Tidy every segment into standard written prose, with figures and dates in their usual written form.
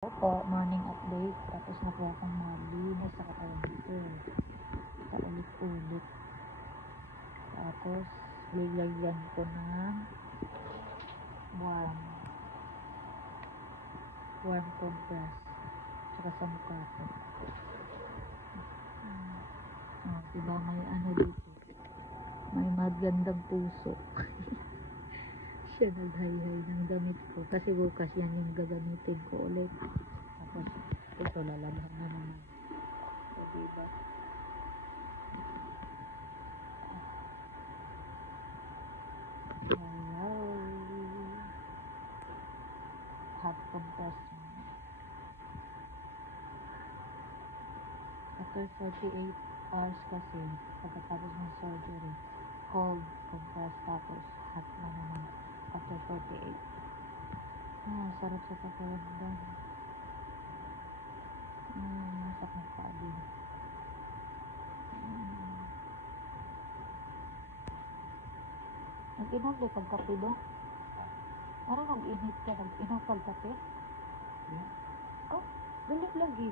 Opo, morning update. Tapos na po akong malinis sa katawan dito. Paulit-ulit. Tapos, lilagyan ko ng warm compress. Tsaka sa mukha ko. Diba may ano dito? May magandang puso. Siya naghayhay ng damit ko. Kasi bukas yan yung gagamitin ko ulit. Tapos, ito lalabhan na naman. O, diba? Hello. Hot compress muna. After 48 hours kasi, pagkatapos ng surgery, cold compress tapos hot na naman after 48. Sarap sa pakiramdam. Sakit pa din. Nag-inom din pagkape doon? Parang nag-init ka, nag-inom pagkape? Oh, galit lagi.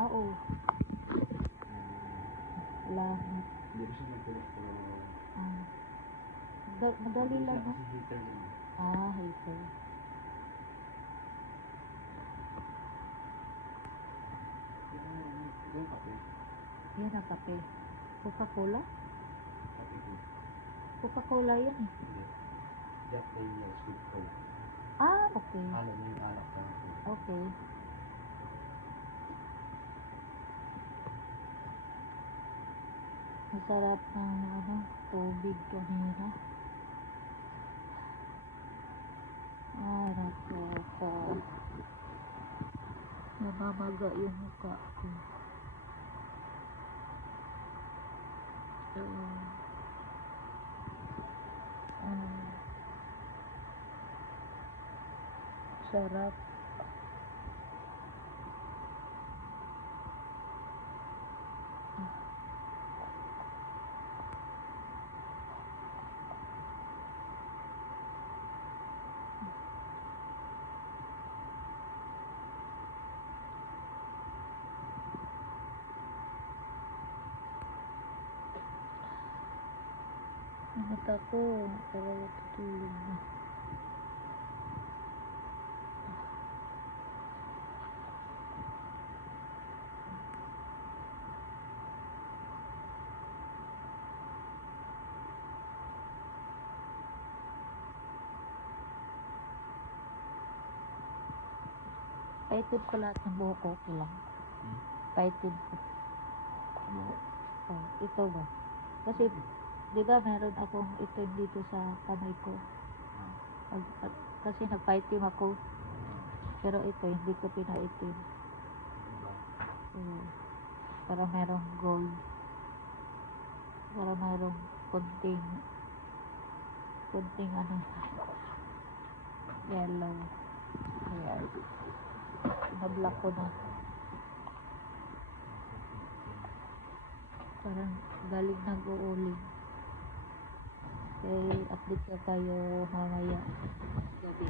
Oo. Langit. Hindi ko siya magtulog pero Madali lang, no? kasi heater din. Heater. Yung kape. Yan ang kape. Coca-Cola? Kape ko. Coca-Cola yan eh. Hindi. Jack Daniels with Coke. Okay. Alam mo yung alak ka. Okay. Masarap ng tubig kanina. Naku. Namamaga yung mukha ko. Sarap. Ang mata ko, talaga tutulog na. Paitin ko lahat ng buhok ko, okay lang. Paitin ko. Ito ba? Kasi, di ba meron akong ito dito sa kamay ko. Kasi nagpaitim ako. Pero ito, hindi ko pinaitim. Para merong gold. Para merong konting yellow. Ayan. Nablock ko na. Parang galing nag-uuling. Okay, update ko kayo mamaya gabi.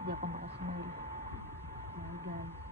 Hindi ako makasmile. Bye guys.